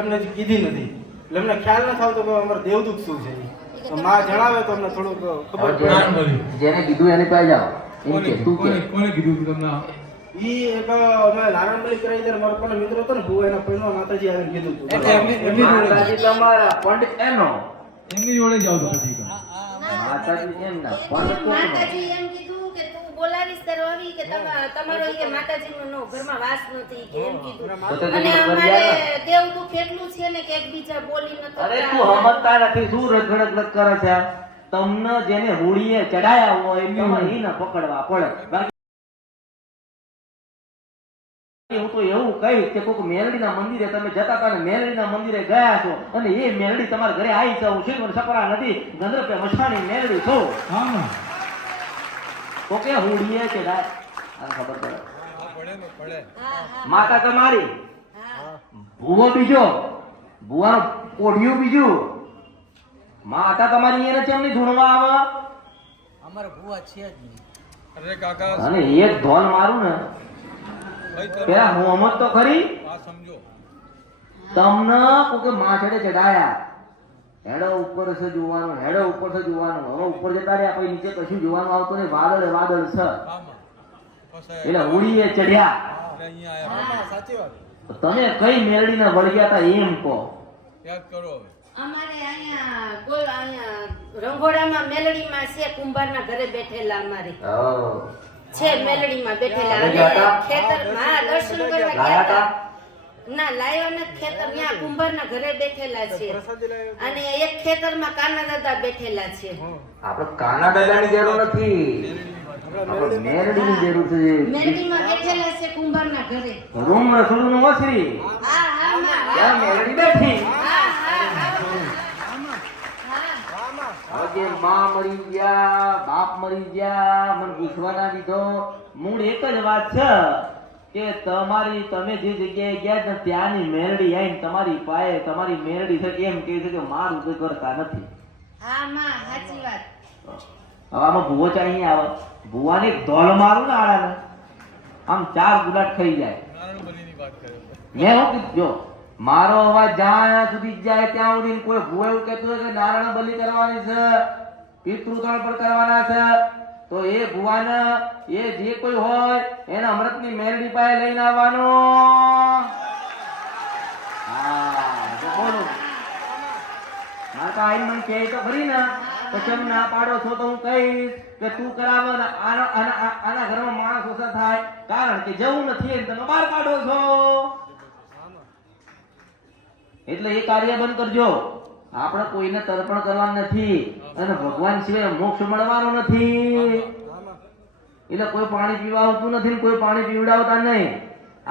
એમને હજી કીધી નથી એટલે એમને ખ્યાલ ન આવતો કે અમારે દેવદૂત શું છે માં જણાવે તો અમને થોડુંક ખબર પડે. જેને કીધું એને પાસે જાઓ. કોને કીધું તમને? ઈ એક અમે નારાયણ મલિક કરાવી ત્યારે મારો પણ મિત્ર હતો ને ભૂ એના પહેલો માતાજી આવીને કીધું હતું. એટલે એમની માતાજી તમારા પંડિત એનો એમની જોડે જાવ તો પછી માતાજી એમના પંડિત કોનો? માતાજી એમ કીધું કે તું બોલાવીશ તારો આવી કે તમારો કે માતાજીનો નો ઘરમાં વાસ નથી કે એમ કીધું. અને અમારે દેવદૂત એટલું છે ને કે એકબીજા બોલી નથી. અરે તું સમજતા નથી શું રગડગ કરે છે? તમને જેને હોળીએ ચડાયા હોય એમને ઈને પકડવા પડે. હું તો એવું કહીશ કે કોઈક મેલડીના મંદિરે તમે જતા હતા ને મેલડીના મંદિરે ગયા છો અને એ મેલડી તમારા ઘરે આવી છે. હું શિવર સપરા નથી ગંધર્પે મછાણી મેલડી છો. હા તો કે હોળીએ ચડાય આ ખબર પડે. માતા તમારી ભૂવો બીજો ભૂવાનો કોઢિયું બીજું. માતા તમારી એને કેમ નહીં ધૂણવા આવે? અમારે ભૂવા છે જ નહીં. અરે કાકા અને એક ધોલ મારું ને પેલા મોહમ્મદ તો ખરી આ સમજો તમને કોકે માથડે ચડાયા હેડો ઉપર છે જોવાનું હેડો ઉપર છે જોવાનું. હવે ઉપર જતા રહ્યા પછી નીચે કશું જોવાનું આવતું નહીં. વાદળ વાદળ છે એટલે હોળીએ ચડ્યા. સાચી વાત. તમે કઈ મેરડીને વળગ્યા હતા એમ કહો. યાદ કરો હવે. અમારે અહીંયા રંગોળામાં મેલડીમાં છે કુંભારના ઘરે બેઠેલા અમારે છે મેલડીમાં બેઠેલા અને ખેતરમાં દર્શન કરવા ગયા હતા. ના લાયો ને ખેતર ત્યાં કુંભારના ઘરે બેઠેલા છે અને એક ખેતરમાં કાના દાદા બેઠેલા છે. આપણે કાના દાદાની જરૂર નથી, આપણે મેરડીની જરૂર છે. મેલડીમાં બેઠેલા છે કુંભારના ઘરે. રૂમ રસોડું વસરી હા હા ત્યાં મેરડી બેઠી. હા હા હા હવે માં મરી ગયા બાપ મરી ગયા મને પૂછવાના દીધો. મૂળ એક જ વાત છે કે તમે જે જગ્યાએ ગયા ને ત્યાંની મેરડી આવીને તમારી પાયે તમારી મેરડી છે એમ કહે છે કે મારું કોઈ કરતા નથી. હા માં સાચી વાત. હવે આમાં ભૂવો ચાઈ આવે ભૂવાને એક ધોલ મારું ને આડાને આમ 4 ગુલાટ ખાઈ જાય. નારાયણ બલીની વાત કરે મેં શું કીધું જો મારો અવાજ જ્યાં સુધી જાય ત્યાં સુધી કોઈ ભૂવો એવું કહેતું હોય કે નારાયણ બલી કરવાની છે પિતૃતર્પણ પણ કરવાના છે તો એ ભૂવાને એ જે કોઈ હોય એને અમૃતની મેરડી પાસે લઈને આવવાનો. હા તો બોલો માતા આઈને મને કહે તો ખરી ને તો કેમ ના પાડો છો? તો હું કહીશ કે તું કરાવો ને આના ઘરમાં માણસ ઓછા થાય કારણ કે જવું નથી તમે બહાર કાઢો છો. એટલે એ કાર્ય બંધ કરજો. આપણે કોઈને તર્પણ કરવાનું નથી અને ભગવાન સિવાય મોક્ષ મળવાનો નથી. એટલે કોઈ પાણી પીવા આવતું નથી, કોઈ પાણી પીવડાવતા નહીં.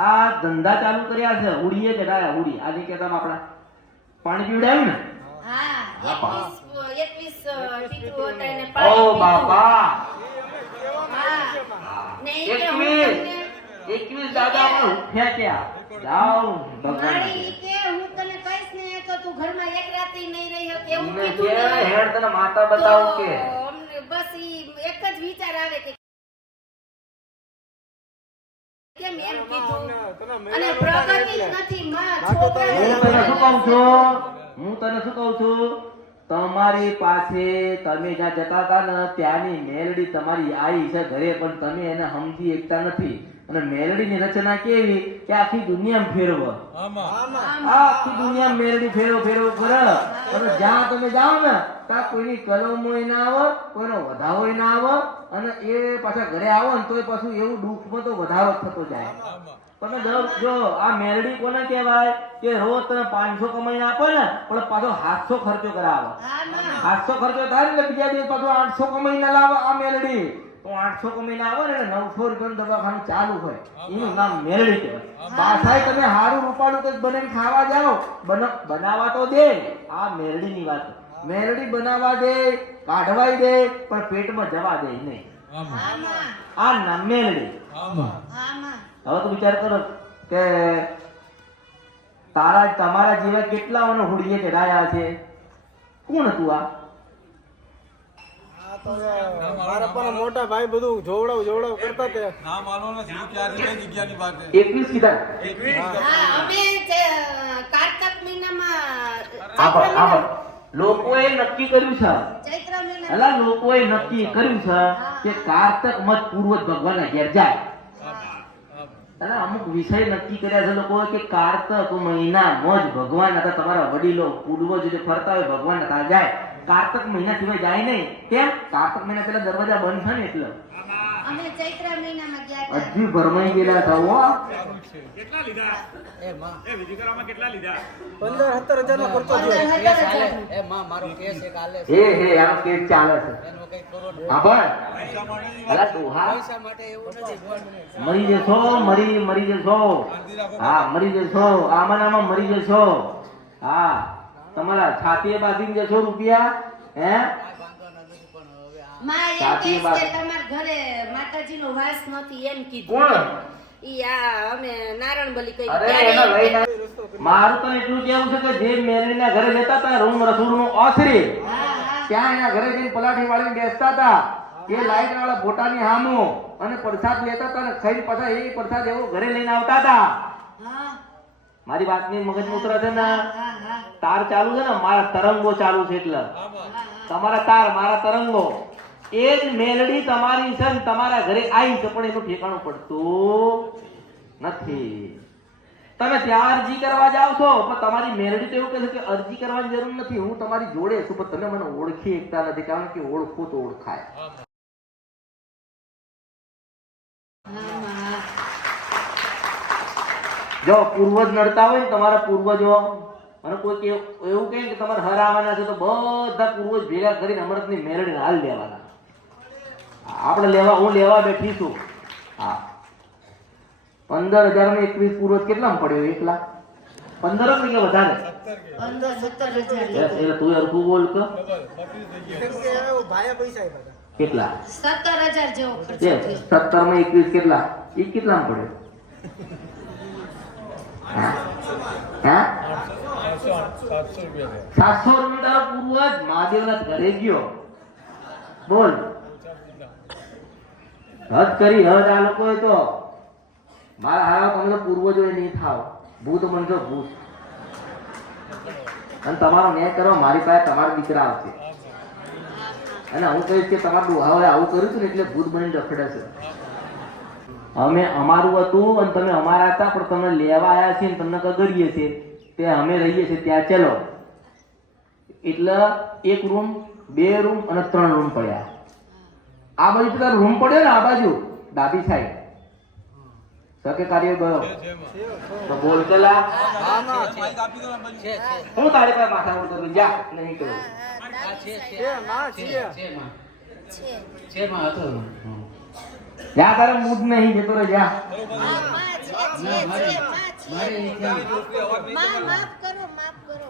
આ ધંધા ચાલુ કર્યા છે હોળીએ ચડાયા. હોળી આજે કહેતા આપણા પાણી પીવડાવ્યું ને. હા 21 ટીટુ હતા એને ઓ પાણી બાપા હા ને એ કે હું 21 દાદા પણ ફેંક્યા. જાઓ ભગવાન મારી કે હું તને કહીશ ને તો તું ઘરમાં એક રાત નહીં રહી શકે એવું કે કીધું ને હેડ તને માતા બતાવું કે તો અમને બસ ઈ એક જ વિચાર આવે કે કેમ એમ કીધું અને પ્રગતિ જ નથી માં છોકરા હું તને શું કહું છું તમારી પાસે તમે જ્યાં જતા હતા ને ત્યાંની મેલડી તમારી આવી છે ઘરે પણ તમે એને સમજી એકતા નથી. અને મેલડીની રચના કેવી કે આખી દુનિયામાં ફેરવ આખી દુનિયા મેલડી ફેરવ કરે. અને જ્યાં તમે જાઓ ને ત્યાં કોઈની કલમો ના આવે કોઈનો વધાવો ના આવે અને એ પાછા ઘરે આવો ને તોય પાછું એવું દુઃખમાં તો વધારો થતો જાય. તમે જો આ મેલડી કોને કહેવાય કે રોજ તમે 500 કમાઈને આપો ને પણ પાછો 700 ખર્ચો કરાવે. 700 ખર્ચો થાય એટલે બીજા દિવસ પાછો 800 કમાઈને લાવે આ મેલડી. તો 800 કમાઈને આવે ને 900 રૂપિયાનું દવાખાનું ચાલુ હોય એનું નામ મેલડી કહેવાય. પાછા તમે હારું રૂપાળું કંઈક બનાવીને ખાવા જાઓ બનાવવા તો દે. આ મેલડીની વાત મેલડી બનાવવા દે કાઢવાય દે પણ પેટમાં જવા દે નહીં. આ નામ મેલડી. હવે તો વિચાર કરો કે તમારા જેવા કેટલાઓને હોળીએ ચડાયા છે. કોણ હતું આ? મારા પણ મોટા ભાઈ બધું જોવડાવ કરતા તે ના માનો નથી ક્યારે જગ્યાની વાત છે 21 કીધા હા અમે કારતક મહિનામાં આભાર લોકોએ નક્કી કર્યું છે ચૈત્ર મહિના અલા લોકોએ નક્કી કર્યું છે કે કારતક મત પૂર્વજ ભગવાનના ઘેર જાય અને અમુક વિષય નક્કી કર્યા છે લોકોએ કે કારતક મહિનામાં જ ભગવાન હતા તમારા વડીલો પૂર્વજો જે ફરતા હોય ભગવાન ત્યાં જાય કારતક મહિના સિવાય જાય નહીં કેમ કારતક મહિના પેલા દરવાજા બંધ છે ને એટલે અમે ચૈત્ર મહિનામાં ગયા હતા હજી ભરમાઈ ગયેલા હતા હો એ માં 15-17 હજારનો ખર્ચો થયો 15,000 એ માં મારો કેસ એક આલે છે હે આમ કેસ ચાલે છે એનો કઈ કરો હા પણ અલા ડોહા પૈસા માટે એવું નથી મરી જશો મરી જશો હા મરી જશો આમાં મરી જશો હા તમારા છાતીએ બાંધીને જશો રૂપિયા હે માં એમ સાચી કહે વાત. છે તમારા ઘરે માતાજીનો વાસ નથી એમ કીધું કોણ ઈ આ અમે નારણ બલી કરી અરે ત્યારે એના એમ લઈને કીધું. મારું તો એટલું કેવું છે કે જે મેલડીના ઘરે જતા હતા રૂમ રસોડું ઓસરી હા ત્યાં એના ઘરે જઈને પલાઠી વાળીને બેસતા હતા એ લાઈટ વાળા ફોટાની હામો અને પ્રસાદ લેતા હતા ને ખાઈને પાછા એ પ્રસાદ એવો ઘરે લઈને આવતા હતા હા મારી વાતની મગજ ઉતરે છે ને હા હા તાર ચાલુ છે ને મારા તરંગો ચાલુ છે એટલે તમારા તાર મારા તરંગો એ જ મેલડી તમારી છે ને તમારા ઘરે આવી છે પણ એનું ઠેકાણું પડતું નથી તમે ત્યાં અરજી કરવા જાવ છો પણ તમારી મેલડી તો એવું કહે છે કે અરજી કરવાની જરૂર નથી હું તમારી જોડે છું પણ તમે મને ઓળખી શકતા નથી કારણ કે ઓળખું તો ઓળખાય હા જો પૂર્વજ નડતા હોય ને તમારા પૂર્વજો અને કોઈ એવું કહે કે તમારે હરાવાના છે તો બધા પૂર્વજ ભેગા કરીને અમૃતની મેલડીને હાલ દેવાના આપણે હું લેવા બેઠી છું હા 15,000 ને 21 પૂર્વજ કેટલામાં પડ્યો 1 લાખ 15 કે વધારે 15-17 હજાર એટલે તું હરખું બોલ કે કેમ કે ભાઈએ પૈસા આપ્યા હતા. કેટલા 17,000 જેવો ખર્ચો છે થયો 17 માં 21 કેટલા એ કેટલામાં પડ્યો હા 700 રૂપિયા 700 રૂપિયા પૂર્વજ મહાદેવના ઘરે ગયો બોલ હદ કરી હદ આ લોકોએ તો મારા હારા તમે તો પૂર્વજો નહીં થાવ ભૂત બનશો ભૂત અને તમારો ન્યાય કરવા મારી પાસે તમારા દીકરા આવશે અને હું કહીશ કે તમારું ડોહાઓએ આવું કર્યું હતું ને એટલે ભૂત બનીને રખડે છે અમે અમારું હતું અને તમે અમારા હતા પણ તમને લેવા આવ્યા છીએ તમને કગડીએ છીએ તે અમે રહીએ છીએ ત્યાં ચલો એટલે 1 રૂમ 2 રૂમ અને 3 રૂમ પડ્યા આ બાજુ પેલા રૂમ પડ્યો ને આ બાજુ ડાબી સાઈડ સકે કાર્ય ગયો તો બોલ પેલા છે હું તારી પાસે માથા ઉડ કરું જા નહીં કરું છે છે માં છે છે માં હતો જા તારે મૂડ નહીં જતો રે જા મારે માં માફ કરો